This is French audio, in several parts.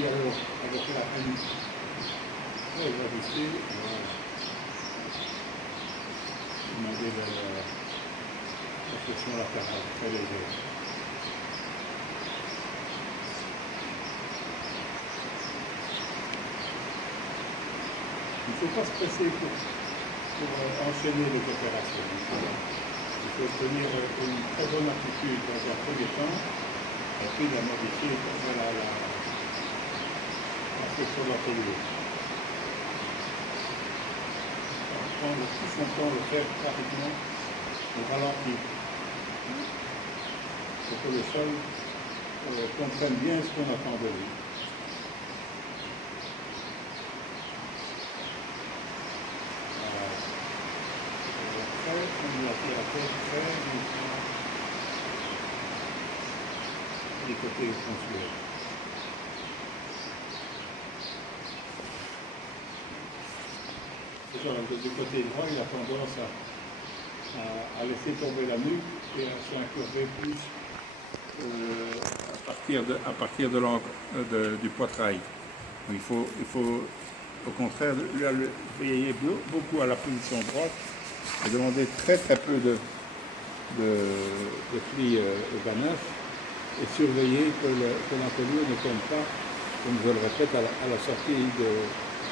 puis alors, avec la peine, il va rester, voilà. Demander la pression latérale, très légère. Il ne faut pas se presser pour enchaîner les opérations. Il faut tenir une très bonne attitude dans un premier temps, et puis la modifier vers la section de la pelure. Prendre tout son temps, le faire rapidement, au ralenti, pour que le sol comprenne bien ce qu'on attend de lui. Après, on la tire à terre très doucement des côtés sensuels. Du côté droit, il a tendance à laisser tomber la nuque et à s'incurver plus à partir de du poitrail. Donc il faut au contraire veiller beaucoup à la position droite et demander très peu de plis vanaf et surveiller que l'encolure ne tombe pas, comme je le répète, à la sortie du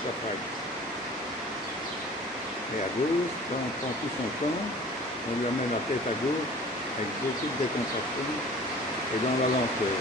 poitrail. Et à gauche, quand on prend tout son temps, on lui amène la tête à gauche avec beaucoup de décontraction et dans la lenteur.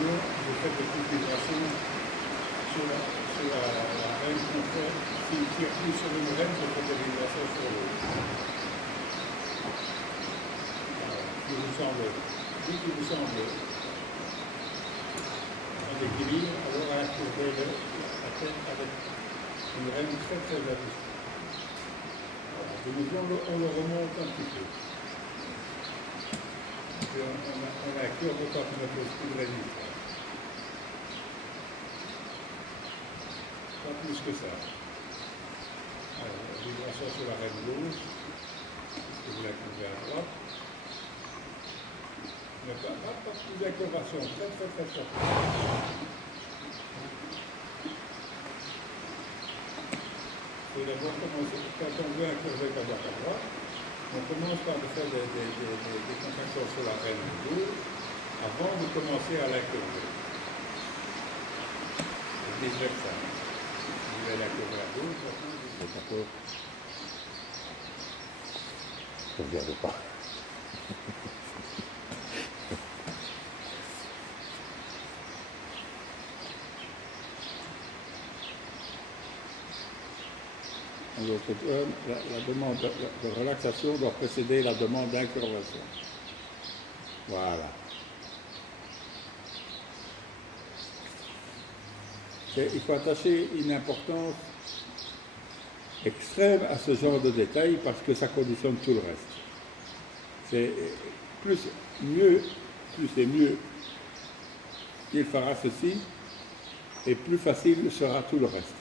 Sinon, vous faites des configurations sur que la reine confère, s'il tire plus sur une reine, c'est pour qu'elle sur l'autre. Qui vous semble, dès qu'il vous semble en équilibre, alors accourez-le la tête avec une reine très très ajustée. Voilà. De nouveau, on le remonte un petit peu. Et on a cœur de pas mettre le coup de résistance. Pas plus que ça. Alors, vibration sur la reine gauche, puisque vous la couvrez à droite. Mais pas plus d'incurvation, très très très fort. Il faut d'abord commencer, quand on veut incurver à droite, on commence par faire des contractions sur la reine gauche avant de commencer à l'incurver. Et vice-versa. Vous allez l'incurver à gauche, D'accord. Je ne regarde pas. Alors, la demande de relaxation doit précéder la demande d'incurvation. Voilà. Il faut attacher une importance extrême à ce genre de détails parce que ça conditionne tout le reste. C'est plus et mieux il fera ceci, et plus facile sera tout le reste.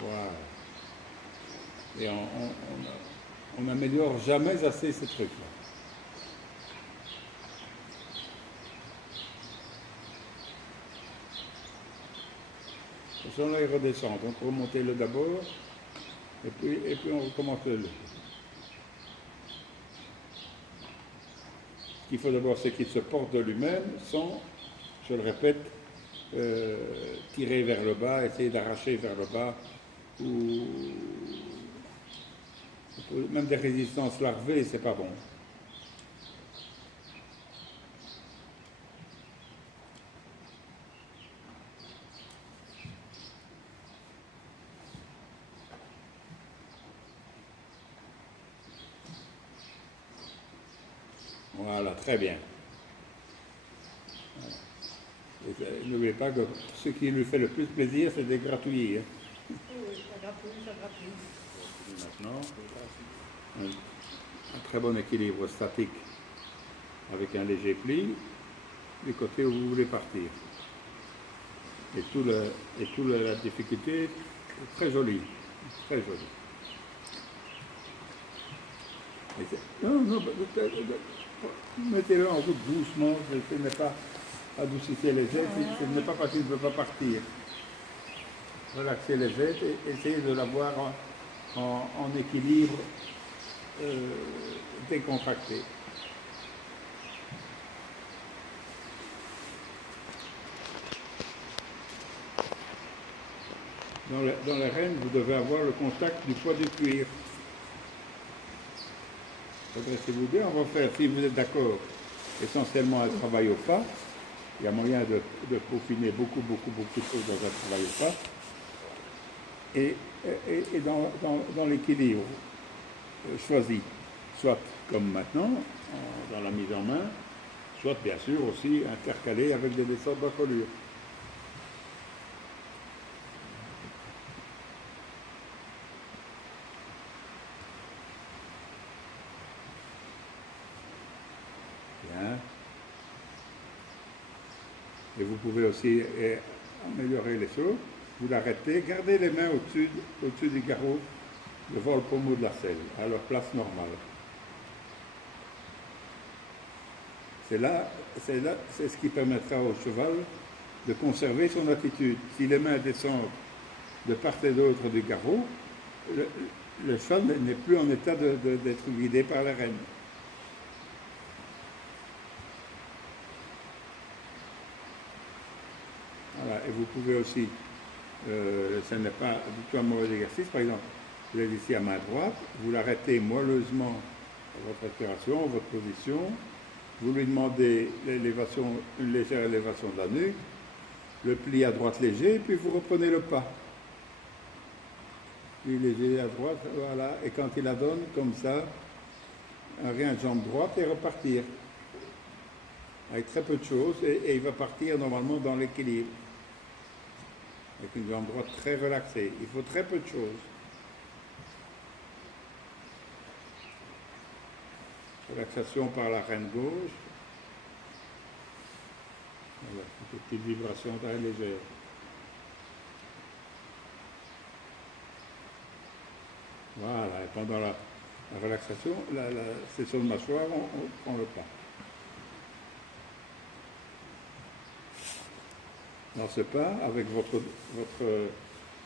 Voilà. Et on n'améliore jamais assez ces trucs-là. Là, il redescend. Donc, remontez-le d'abord, et puis on recommence le lever. Ce qu'il faut d'abord, c'est qu'il se porte de lui-même sans, je le répète, tirer vers le bas, essayer d'arracher vers le bas, ou même des résistances larvées, c'est pas bon. Voilà, très bien. N'oubliez pas que ce qui lui fait le plus plaisir, c'est de gratouiller. Oui, ça gratouille. Maintenant, un très bon équilibre statique avec un léger pli du côté où vous voulez partir. Et toute la difficulté est très jolie, très jolie. Non, mettez-le en route doucement, ce n'est pas adoucissez les aides, ce n'est pas parce qu'il ne peut pas partir. Relaxez les aides et essayez de l'avoir en équilibre décontracté. Dans les rênes, vous devez avoir le contact du poids du cuir. Redressez-vous bien, on va faire, si vous êtes d'accord, essentiellement un travail au pas. Il y a moyen de peaufiner beaucoup de choses dans un travail au pas. Et dans l'équilibre choisi, soit comme maintenant, dans la mise en main, soit bien sûr aussi intercalé avec des descentes d'encolure. Bien. Et vous pouvez aussi améliorer les choses. Vous l'arrêtez, gardez les mains au-dessus du garrot devant le pommeau de la selle, à leur place normale. C'est ce qui permettra au cheval de conserver son attitude. Si les mains descendent de part et d'autre du garrot, le cheval n'est plus en état d'être guidé par la rêne. Voilà, et vous pouvez aussi, ce n'est pas du tout un mauvais exercice, par exemple, vous êtes ici à main droite, vous l'arrêtez moelleusement à votre respiration, votre position, vous lui demandez l'élévation, une légère élévation de la nuque, le pli à droite léger, puis vous reprenez le pas. Pli léger à droite, voilà, et quand il la donne, comme ça, un rien de jambe droite et repartir. Avec très peu de choses, et il va partir normalement dans l'équilibre. Avec une jambe droite très relaxée. Il faut très peu de choses. Relaxation par la reine gauche. Voilà, des petites vibrations très légères. Voilà, et pendant la relaxation, la session de mâchoire, on prend le pas. Dans ce pas, avec votre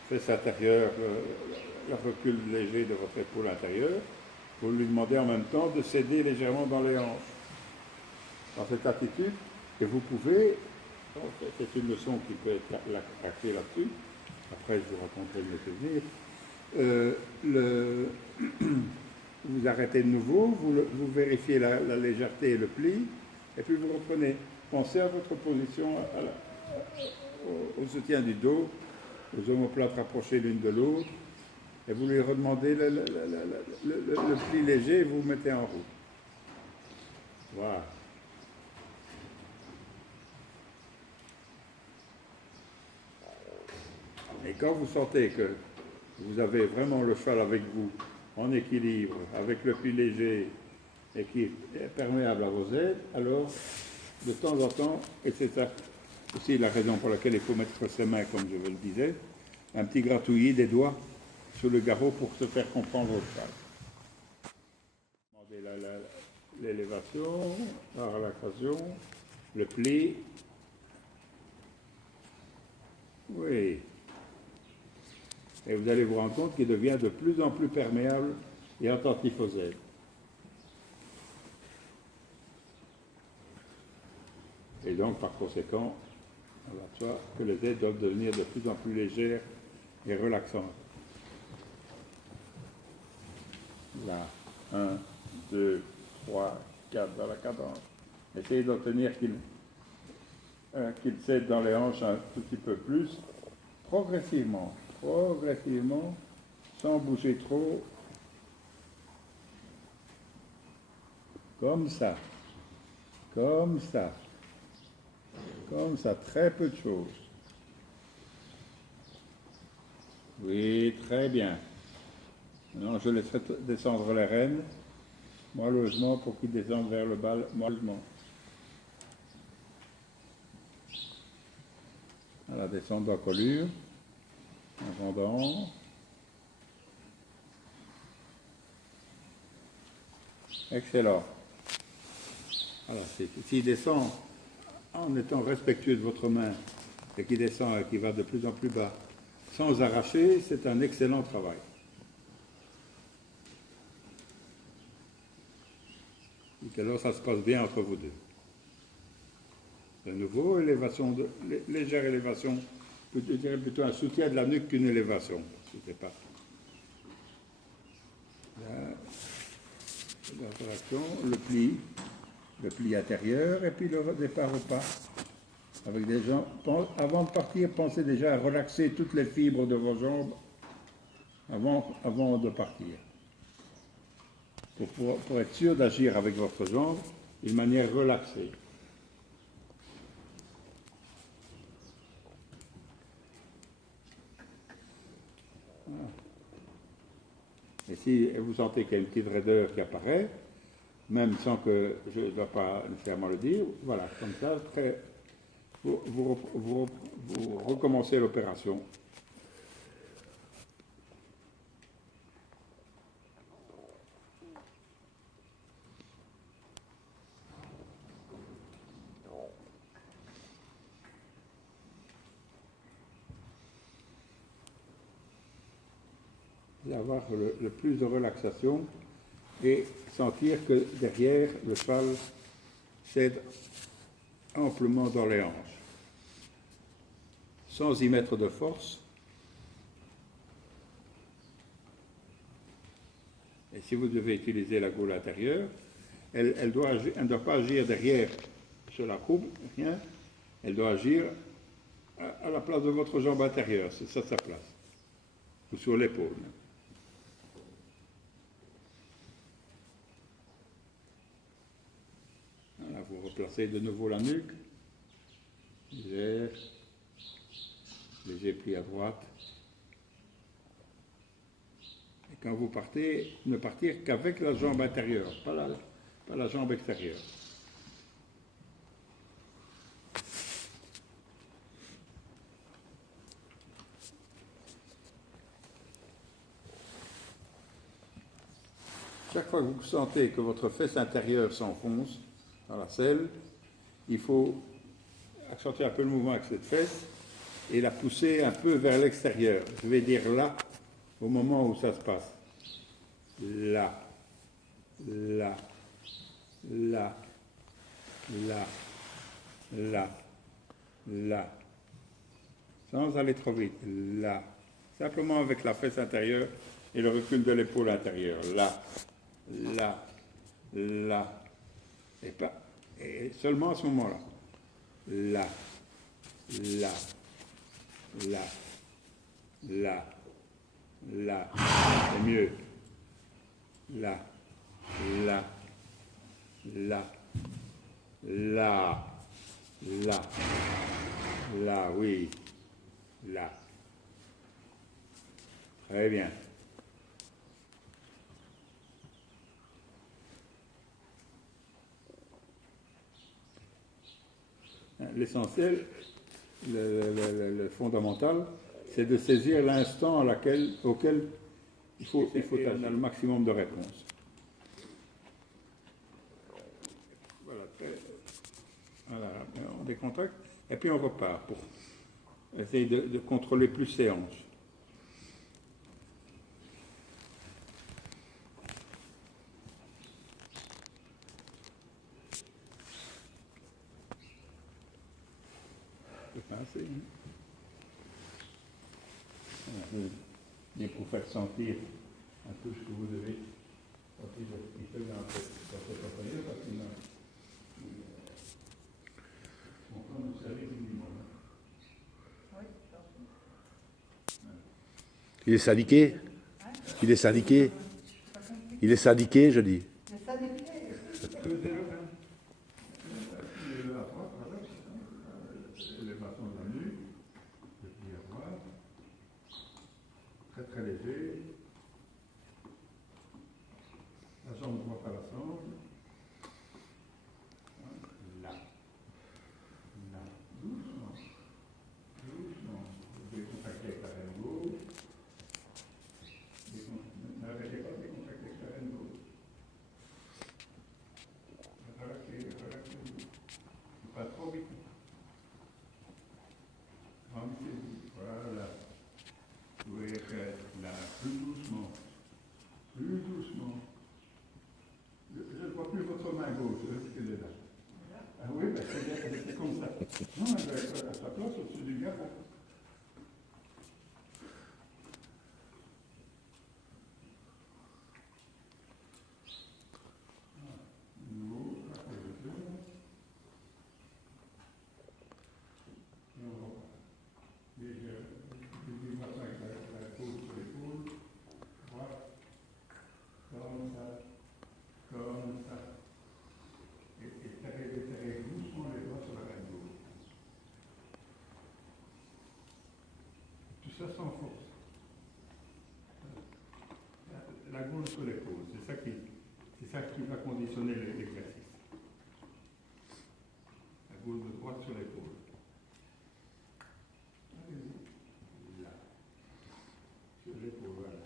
fesse intérieure, le recul léger de votre épaule intérieure, vous lui demandez en même temps de céder légèrement dans les hanches. Dans cette attitude, et vous pouvez, c'est une leçon qui peut être axée là-dessus, après je vous raconterai mes souvenirs, vous arrêtez de nouveau, vous vérifiez la légèreté et le pli, et puis vous reprenez. Pensez à votre position au soutien du dos, aux omoplates rapprochées l'une de l'autre, et vous lui redemandez le pli léger et vous vous mettez en route. Voilà. Et quand vous sentez que vous avez vraiment le cheval avec vous, en équilibre, avec le pli léger et qui est perméable à vos aides, alors de temps en temps, et c'est ça aussi la raison pour laquelle il faut mettre ses mains, comme je vous le disais, un petit gratouillis des doigts sur le garrot pour se faire comprendre au cheval. Demandez l'élévation, la relaxation, le pli. Oui. Et vous allez vous rendre compte qu'il devient de plus en plus perméable et attentif aux aides. Et donc, par conséquent, on va de soi que les aides doivent devenir de plus en plus légères et relaxantes. Là, 1, 2, 3, 4 dans la cadence. Essayez d'obtenir qu'il cède dans les hanches un tout petit peu plus, progressivement, sans bouger trop, comme ça, très peu de choses. Oui, très bien. Maintenant, je laisserai descendre les rênes, moelleusement, pour qu'ils descendent vers le bas, moelleusement. Voilà, descendre en colure, en rendant. Excellent. Voilà, s'il descend en étant respectueux de votre main et qui descend et qui va de plus en plus bas, sans arracher, c'est un excellent travail. Et alors ça se passe bien entre vous deux. De nouveau, légère élévation, je dirais plutôt un soutien de la nuque qu'une élévation. Je ne sais pas. Là, la réaction, le pli intérieur et puis le départ au pas. Avec des jambes. Avant de partir, pensez déjà à relaxer toutes les fibres de vos jambes avant de partir. Pour être sûr d'agir avec votre jambe d'une manière relaxée. Voilà. Et si vous sentez qu'il y a une petite raideur qui apparaît, même sans que je ne dois pas nécessairement le dire, voilà, comme ça, vous recommencez l'opération. Avoir le plus de relaxation et sentir que derrière le cheval cède amplement dans les hanches, sans y mettre de force. Et si vous devez utiliser la gaule intérieure, elle ne doit pas agir derrière sur la paume, rien. Elle doit agir à la place de votre jambe intérieure, c'est ça sa place, ou sur l'épaule. Voilà, vous replacez de nouveau la nuque, léger pli à droite. Et quand vous partez, ne partir qu'avec la jambe intérieure, pas la jambe extérieure. Chaque fois que vous sentez que votre fesse intérieure s'enfonce dans la selle, il faut accentuer un peu le mouvement avec cette fesse et la pousser un peu vers l'extérieur. Je vais dire là, au moment où ça se passe. Là, là, là, là, là, là. Sans aller trop vite. Là. Simplement avec la fesse intérieure et le recul de l'épaule intérieure. Là, là, là. Et seulement à ce moment-là. Là, là, là, là, là. C'est mieux. Là, là, là, là, là, là, oui, là. Très bien. L'essentiel, le fondamental, c'est de saisir l'instant auquel il faut donner le maximum de réponses. Voilà, on décontracte et puis on repart pour essayer de contrôler plus ses hanches. Assez, hein. Voilà, bien pour faire sentir un peu ce que vous devez sentir un petit peu dans cette appareil, parce qu'il on prend le service minimum. Il est syndiqué? Il est syndiqué? Il est syndiqué, je dis. Très léger. La jambe droite à la sangle. Là. Là. Doucement. Doucement. Vous décontractez avec la reine gauche. N'arrêtez pas de décontracter avec la reine gauche. Relaxez. Pas trop vite. Remettez-vous. Voilà. Vous pouvez faire là, plus doucement. Plus doucement. Je ne vois plus votre main gauche, elle est là. Ah oui, ben c'est comme ça. Non, elle doit être à sa place au-dessus du gars. Ça sans force. La gauche sur l'épaule, c'est ça qui va conditionner l'exercice. La gauche de droite sur l'épaule. Là. Sur l'épaule, voilà.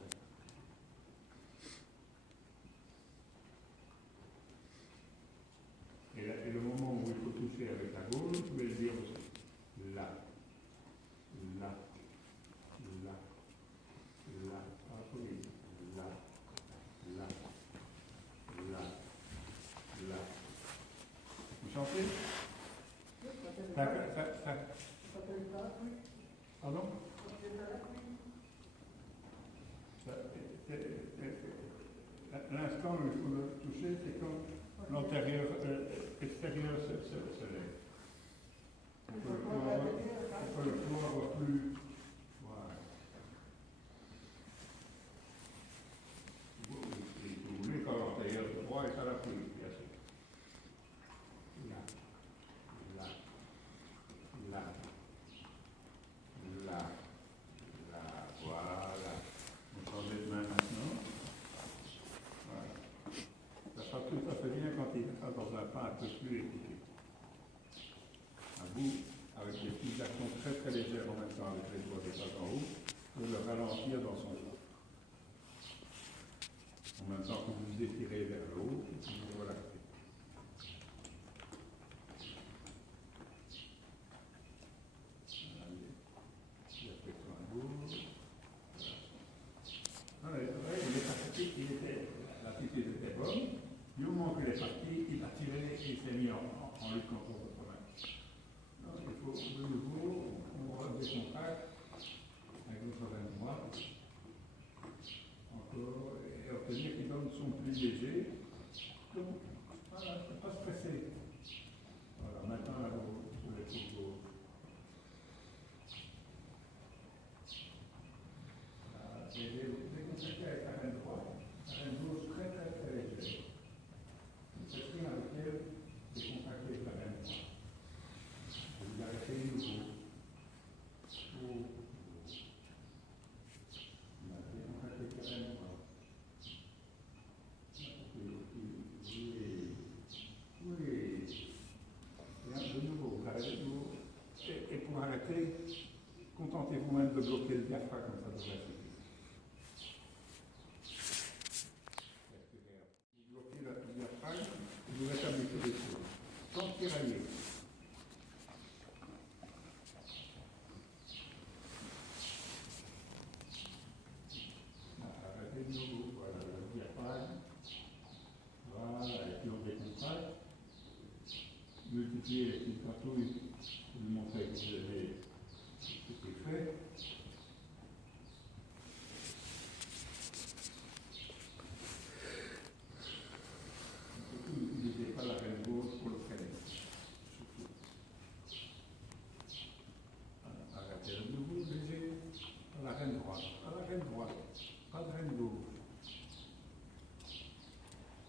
Et le moment où il faut toucher avec la gauche, vous pouvez le dire aussi. Là. Là. Là, là, là, là, là, là. Vous chantez? Pardon? L'instant où il faut le toucher, c'est quand l'antérieur, extérieur se lève. On peut le pouvoir plus. Voilà. Vous voulez quand l'antérieur se droit et ça la plus, bien sûr. Là, là, là, là, là, voilà. Vous changez de main maintenant. Voilà. Ça sera tout à fait bien quand il sera dans un pas un peu plus équilibré. À vous, avec des petites actions très très légères en même temps avec les doigts des pas en haut, de le ralentir dans son pas. En même temps que vous vous étirez vers le haut et que vous relaxez. La flexion à gauche. Voilà. Il est parti, l'attitude était bonne. Du moment qu'il est parti, il a tiré et il s'est mis en lutte contre votre main. Non, il faut de nouveau, on décontracte avec votre main droite. Encore, et obtenir qu'ils sont plus légers. Donc, voilà, ne pas stresser. Voilà, maintenant, là, vous pouvez tout. Décontracter avec la main droite, la main gauche très très très légère. Cette ligne avec elle, décontracter avec la main droite. Vous arrêtez de nouveau. Et pour arrêter, contentez-vous même de bloquer le diaphragme, comme ça devrait suffire. Vous bloquez le diaphragme, vous rétablissez les choses, sans tirailler. Arrêtez de nouveau, voilà le diaphragme. Voilà, et puis on décontracte. Multipliez les petites patouilles pour vous montrer que vous avez ce qui est fait. Surtout, n'utilisez pas la reine gauche pour le freiner. Surtout. Voilà, arrêtez de nouveau, léger. À la reine droite. À la reine droite. Pas de reine gauche.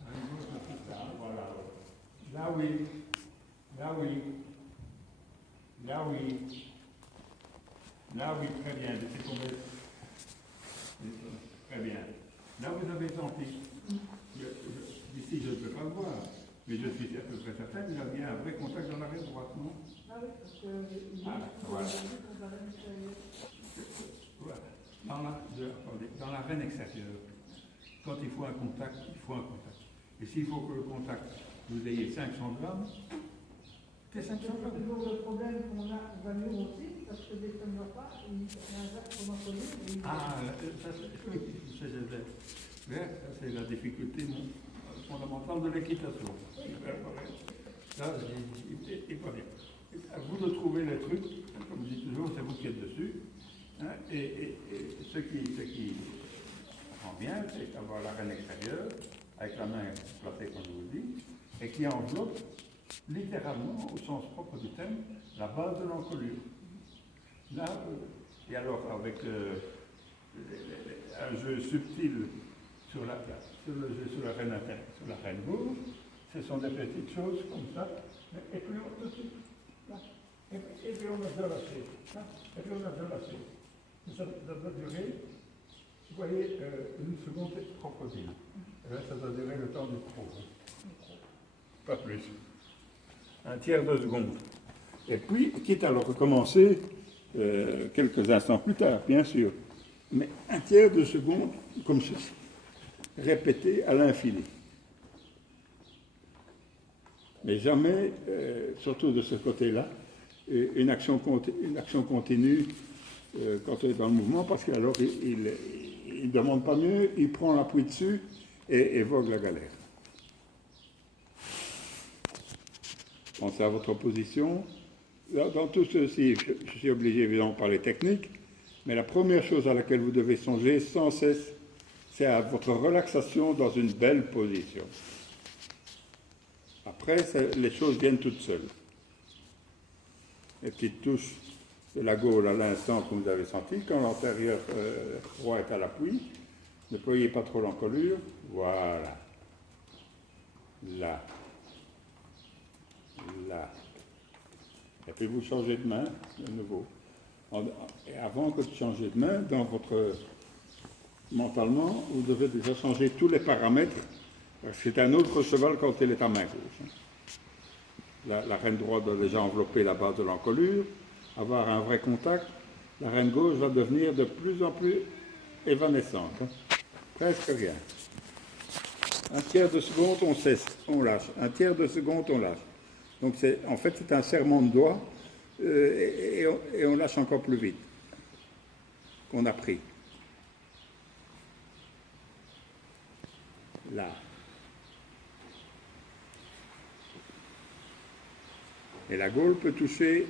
La reine gauche, c'est ça. Voilà. Là oui. Là oui. Là oui. Là oui, très bien. Laissez tomber. Très bien. Là vous avez senti. Ici je ne peux pas le voir, mais je suis à peu près certain qu'il y a un vrai contact dans la reine droite, non? Ah oui, parce que voilà. voilà. Dans la reine extérieure, quand il faut un contact, il faut un contact. Et s'il faut que le contact, vous ayez 500 grammes, c'est 500 C'est grammes. toujours le problème qu'on a au Valur aussi, parce que dès que ça ne va pas, il y a un verre qu'on a connu. Ah, ça c'est la difficulté fondamentale de l'équitation. Là, il faut dire. À vous de trouver les trucs, comme je dis toujours, c'est vous qui êtes dessus. Hein, et ce qui rend bien, c'est d'avoir la reine extérieure, avec la main placée, comme je vous le dis, et qui enveloppe littéralement, au sens propre du terme, la base de l'encolure. Là, et alors avec un jeu subtil sur la reine interne, sur la reine gauche, ce sont des petites choses comme ça, et puis on tout de suite, là, et puis on a relâché, et puis on a relâché. Ça doit durer, vous voyez, une seconde crocodile. Et là, ça doit durer le temps du pro. Pas plus. Un tiers de seconde. Et puis, quitte à le recommencer quelques instants plus tard, bien sûr. Mais un tiers de seconde, comme ceci, répété à l'infini. Mais jamais, surtout de ce côté-là, une action continue quand on est dans le mouvement, parce qu'alors il ne demande pas mieux, il prend l'appui dessus et vogue la galère. Pensez à votre position. Dans tout ceci, je suis obligé évidemment de parler technique, mais la première chose à laquelle vous devez songer sans cesse, c'est à votre relaxation dans une belle position. Après, les choses viennent toutes seules. Les petites touches de la gaule à l'instant, comme vous avez senti, quand l'antérieur droit est à l'appui, ne ployez pas trop l'encolure. Voilà. Là. Là. Et puis vous changez de main, de nouveau. Et avant que de changer de main, mentalement, vous devez déjà changer tous les paramètres. C'est un autre cheval quand il est à main gauche. La reine droite doit déjà envelopper la base de l'encolure, avoir un vrai contact. La reine gauche va devenir de plus en plus évanescente. Presque rien. Un tiers de seconde, on cesse, on lâche. Un tiers de seconde, on lâche. Donc en fait, c'est un serrement de doigts et on lâche encore plus vite qu'on a pris. Là. Et la gaule peut toucher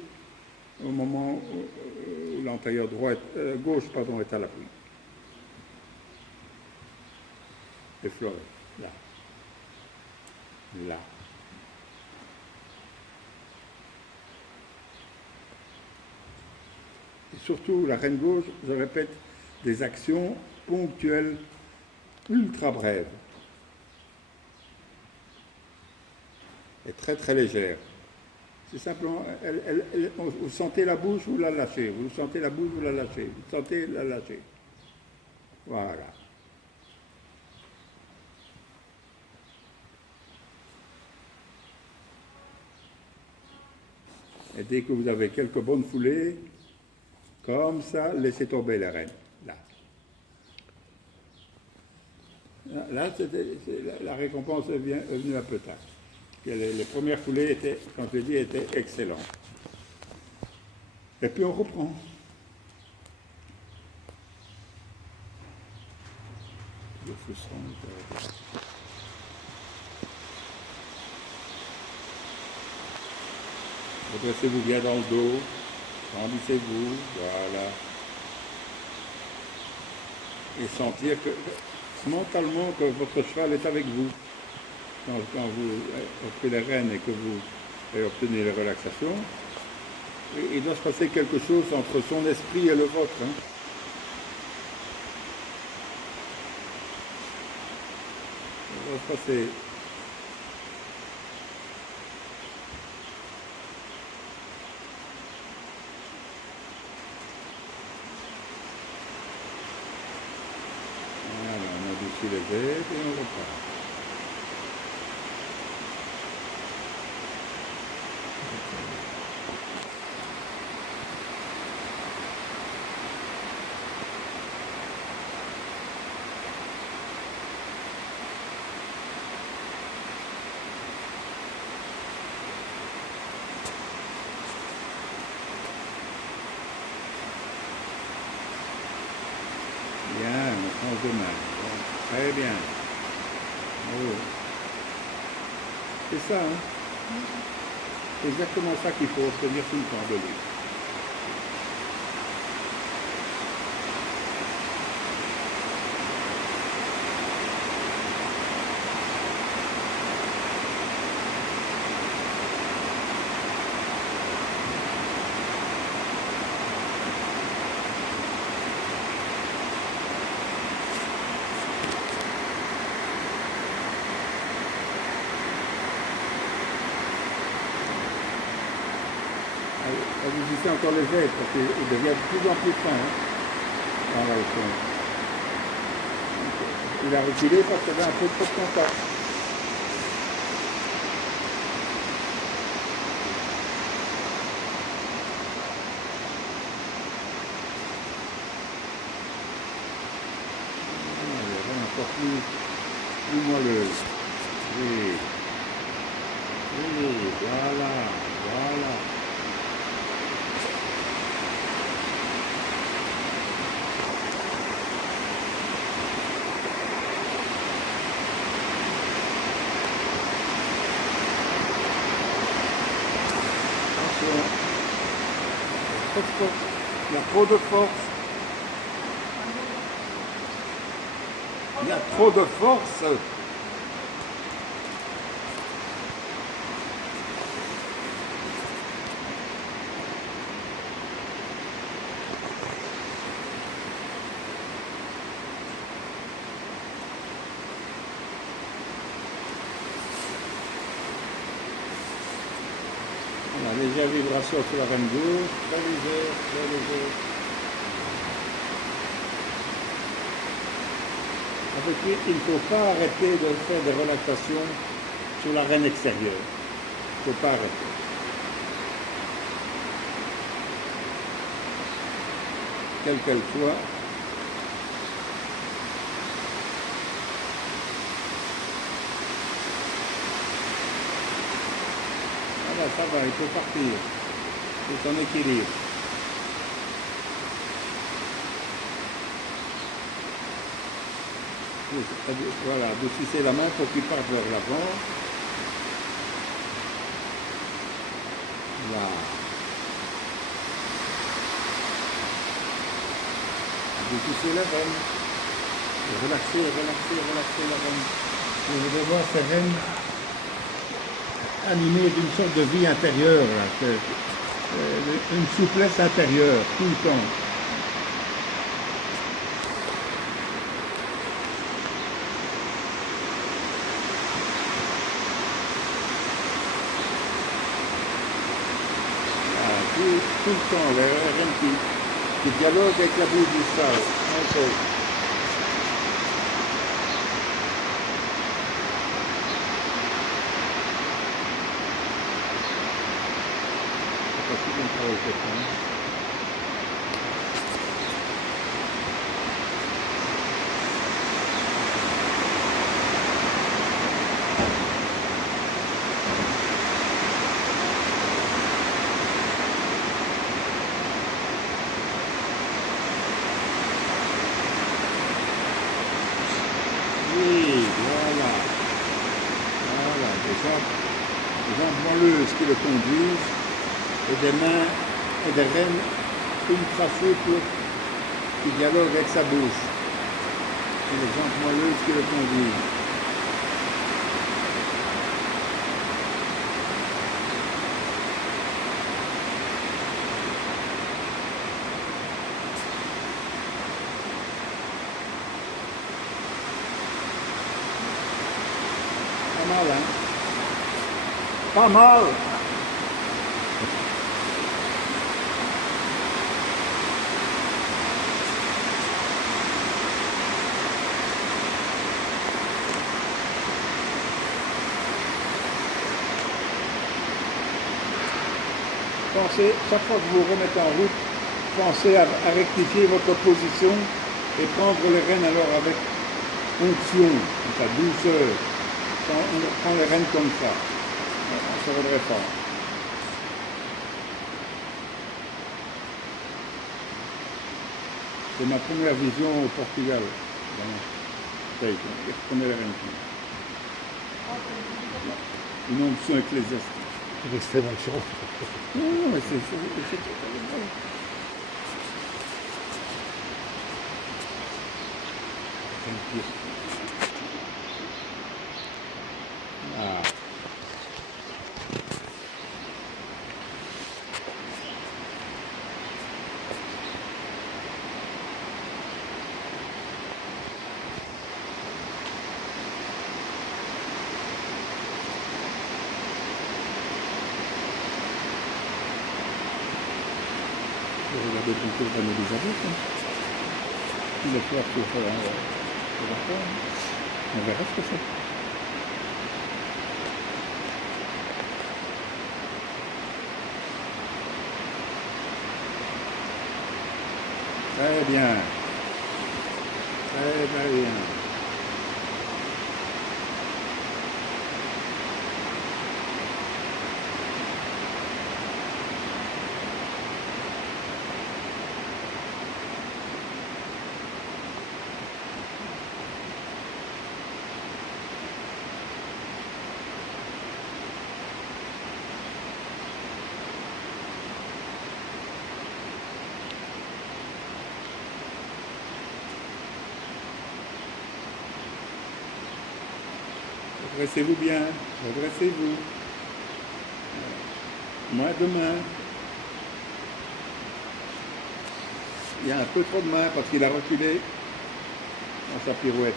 au moment où l'antérieur gauche est à l'appui. Effleuré. Là. Là. Et surtout, la reine gauche, je répète, des actions ponctuelles ultra brèves et très très légères. C'est simplement, vous sentez la bouche, vous la lâchez, vous sentez la bouche, vous la lâchez, vous sentez la lâcher. Voilà. Et dès que vous avez quelques bonnes foulées, comme ça, laissez tomber les rênes. Là. Là, la récompense est venue un peu tard. Les premières foulées étaient, comme je l'ai dit, étaient excellentes. Et puis on reprend. Redressez-vous bien dans le dos, grandissez-vous, voilà. Et sentir que, mentalement, que votre cheval est avec vous. Quand vous avez pris les rênes et que vous avez obtenu les relaxations, il doit se passer quelque chose entre son esprit et le vôtre. Hein. Il doit se passer. Voilà, on adoucit les aides et on repart. Bien, on change de main. Bon, très bien. Oh. C'est ça, hein? C'est exactement ça qu'il faut obtenir tout le temps de lui. Vous encore les aides parce qu'il devient de plus en plus fin. Hein, dans la leçon. Il a reculé parce qu'il y avait un peu trop de contact. Elle est encore plus moelleuse. Oui. Oui, voilà, voilà. Il y a trop de force. Il y a trop de force. légère vibration sur la reine gauche, très légère, très légère. En fait, il ne faut pas arrêter de faire des relaxations sur la reine extérieure. Il ne faut pas arrêter. Quelle qu'elle soit. Voilà, ça va, il faut partir. C'est en équilibre. Voilà, adoucissez la main pour qu'il parte vers l'avant. Voilà. Adoucissez la reine. Relaxez, relaxez, relaxez la reine. Vous devez voir ces reines animées d'une sorte de vie intérieure, là, une souplesse intérieure, tout le temps. Tout le temps, les reines qui dialoguent avec la boue du sable. Okay. C'est facile de travailler avec ça. Oui, voilà. Voilà, des jambes moelleuses qui le conduisent et des mains et des reines ultra souples qui dialoguent avec sa bouche. C'est les jambes moelleuses qui le conduisent. Pas mal, hein? Pas mal! Pensez, chaque fois que vous vous remettez en route, pensez à rectifier votre position et prendre les rênes alors avec onction, comme ça, douceur. On prend les rênes comme ça. On se redresse pas. C'est ma première vision au Portugal. Je prenais les rênes. Une onction ecclésiastique. Une extrême onction. Non, mais c'est totalement bon. Ah. Regardez plutôt Reine Elisabeth. Hein. Il est clair sur la forme. On verra ce que c'est. Très bien. Très bien. Redressez-vous bien, redressez-vous. Moins de mains. Il y a un peu trop de mains parce qu'il a reculé dans sa pirouette.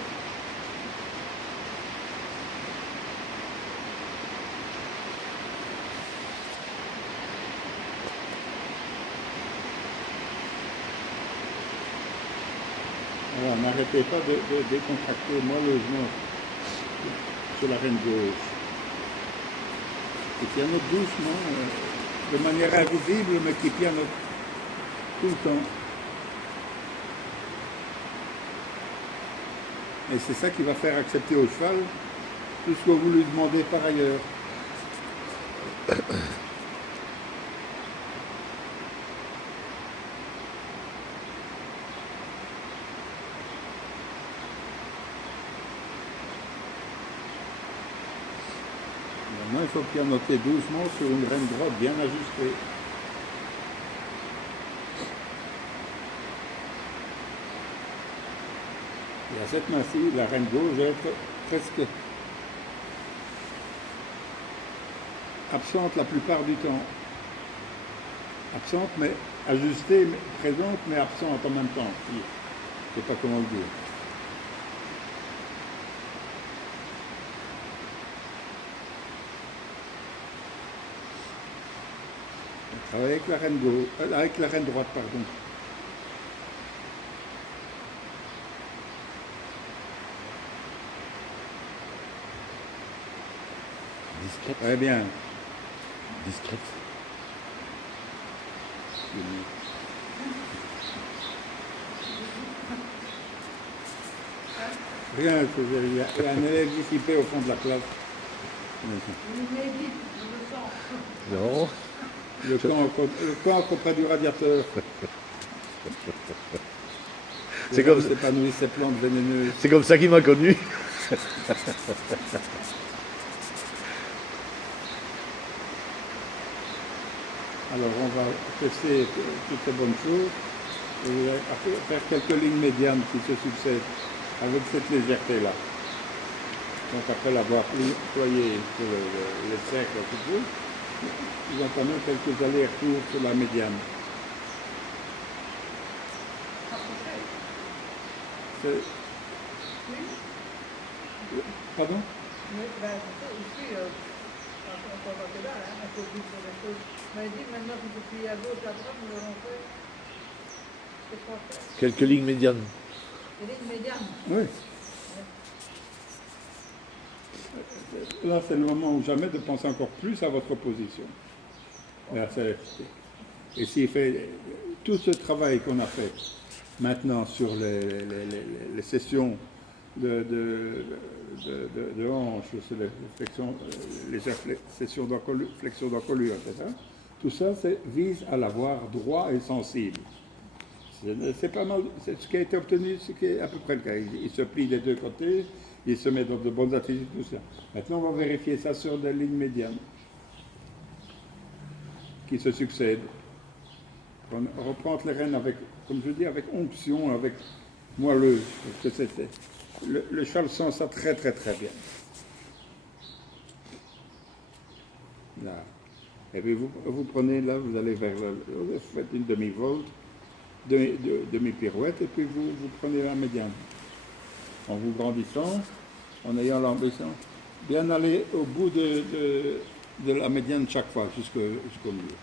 Alors, n'arrêtez pas de décontracter molleusement sur la reine gauche. Et pianote doucement, de manière invisible, mais qui pianote tout le temps. Et c'est ça qui va faire accepter au cheval tout ce que vous lui demandez par ailleurs. Maintenant, il faut pianoter doucement sur une reine droite bien ajustée. Et à cette main-ci, la reine gauche va être presque absente la plupart du temps. Absente, mais ajustée, mais présente, mais absente en même temps. Je ne sais pas comment le dire. Avec la reine gauche, avec la reine droite, pardon. Discrète. Très bien. Discrète. Rien, il y a un élève dissipé au fond de la classe. Inédit, je le sens. Non. Le camp auprès du radiateur. C'est comme ça. S'épanouissent ces plantes vénéneuses. C'est comme ça qu'il m'a connu. Alors on va tester toutes ces bonnes choses et après faire quelques lignes médianes qui se succèdent avec cette légèreté-là. Donc après l'avoir déployé sur les cercles tout peu, ils ont quand même quelques allers-retours sur la médiane. C'est- Pardon? Mais ben, ici, on va que là, hein, un peu plus sur les choses. Mais il dit maintenant qu'il faut plier à gauche, à droite, nous allons faire. C'est quoi faire? Quelques lignes médianes. Les lignes médianes. Oui. Là, c'est le moment ou jamais de penser encore plus à votre position. Et s'il fait tout ce travail qu'on a fait maintenant sur les sessions de hanches, sur les sessions flexion d'encolure, etc., tout ça vise à l'avoir droit et sensible. C'est pas mal, c'est ce qui a été obtenu, ce qui est à peu près le cas. Il se plie des deux côtés, il se met dans de bonnes attitudes, tout ça. Maintenant, on va vérifier ça sur des lignes médianes qui se succèdent. On reprend les rênes avec, comme je dis, avec onction, avec moelleuse. Parce que le cheval sent ça très très très bien. Là. Et puis vous prenez là, vous allez vers vous faites une demi-volte, demi-pirouette, et puis vous prenez la médiane. En vous grandissant, en ayant l'ambition, bien aller au bout de la médiane chaque fois, jusqu'au milieu,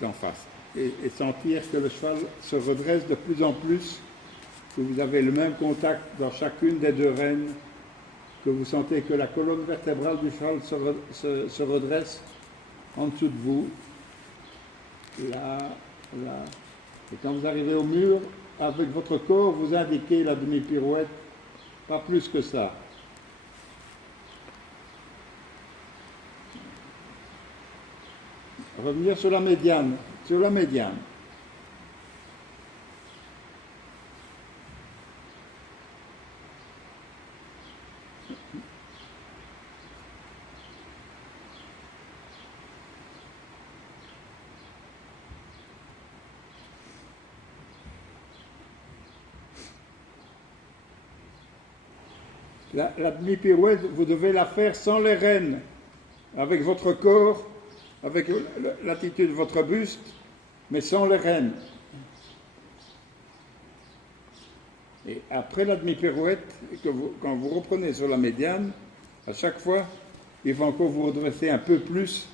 d'en face. Et sentir que le cheval se redresse de plus en plus, que vous avez le même contact dans chacune des deux rênes, que vous sentez que la colonne vertébrale du cheval se redresse en dessous de vous, là, là. Et quand vous arrivez au mur, avec votre corps, vous indiquez la demi-pirouette, pas plus que ça. Revenir sur la médiane, sur la médiane. La demi-pirouette, vous devez la faire sans les rênes, avec votre corps, avec l'attitude de votre buste, mais sans les rênes. Et après la demi-pirouette, quand vous reprenez sur la médiane, à chaque fois, il faut encore vous redresser un peu plus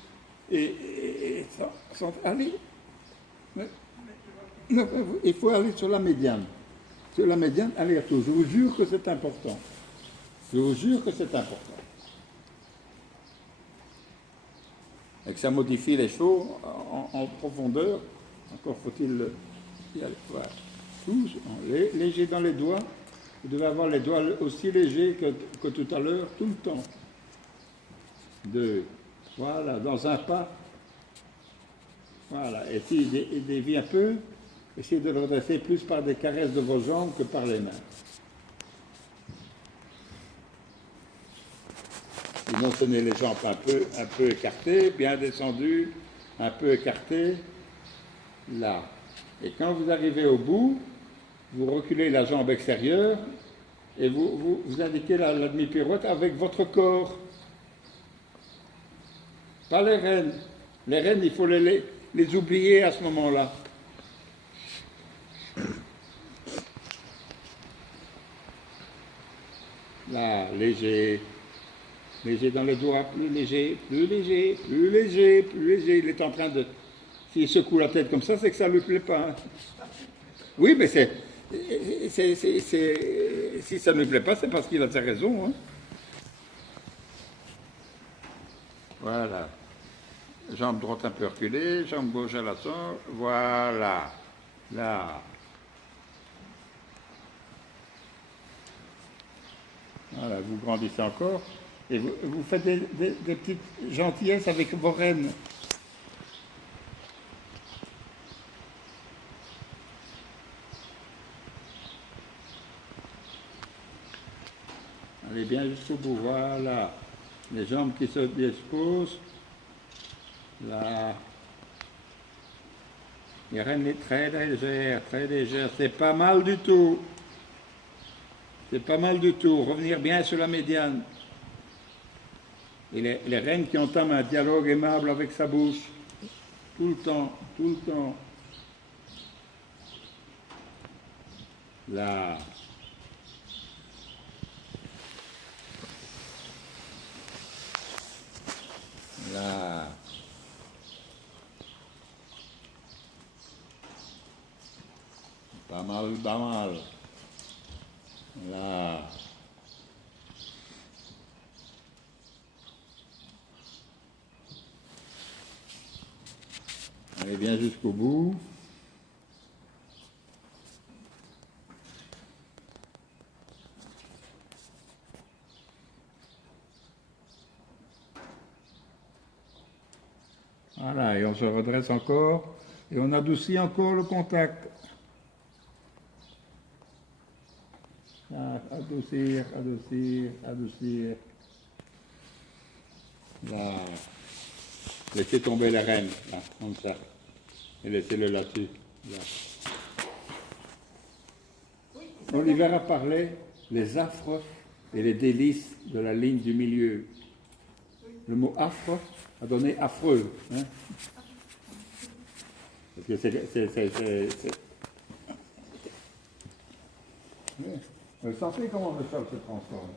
et allez. Non, il faut aller sur la médiane. sur la médiane, aller-retour. Je vous jure que c'est important. Je vous jure que c'est important. Et que ça modifie les choses en profondeur. Encore faut-il y aller. Voilà. Tout, léger dans les doigts. Vous devez avoir les doigts aussi légers que tout à l'heure, tout le temps. 2. Voilà, dans un pas. Voilà. Et s'il dévie un peu, essayez de le redresser plus par des caresses de vos jambes que par les mains. Sinon, tenez les jambes un peu écartées, bien descendues, un peu écartées, là. Et quand vous arrivez au bout, vous reculez la jambe extérieure et vous indiquez la demi-pirouette avec votre corps. Pas les rênes. Les rênes, il faut les oublier à ce moment-là. Là, léger. Léger dans les doigts, plus léger, plus léger, plus léger, plus léger. Il est en train de... S'il secoue la tête comme ça, c'est que ça ne lui plaît pas. Hein. Oui, mais si ça ne lui plaît pas, c'est parce qu'il a sa raison. Hein. Voilà. Jambe droite un peu reculée, jambe gauche à la sorte. Voilà. Là. Voilà, vous grandissez encore. Et vous faites des petites gentillesses avec vos rênes. Allez bien jusqu'au bout, voilà. Les jambes qui se disposent. Là. Les rênes très légères, très légères. C'est pas mal du tout. C'est pas mal du tout. Revenir bien sur la médiane. Et les reines qui entament un dialogue aimable avec sa bouche, tout le temps, tout le temps. Là. Là. Pas mal, pas mal. Là. Allez bien jusqu'au bout. Voilà, et on se redresse encore, et on adoucit encore le contact. Là, adoucir, adoucir, adoucir. Là. Laissez tomber les rênes, là, comme ça. Et laissez-le là-dessus. Là. Oliver a parlé les affres et les délices de la ligne du milieu. Le mot affre a donné affreux. Hein? Parce que c'est... Vous sentez comment le sol se transforme.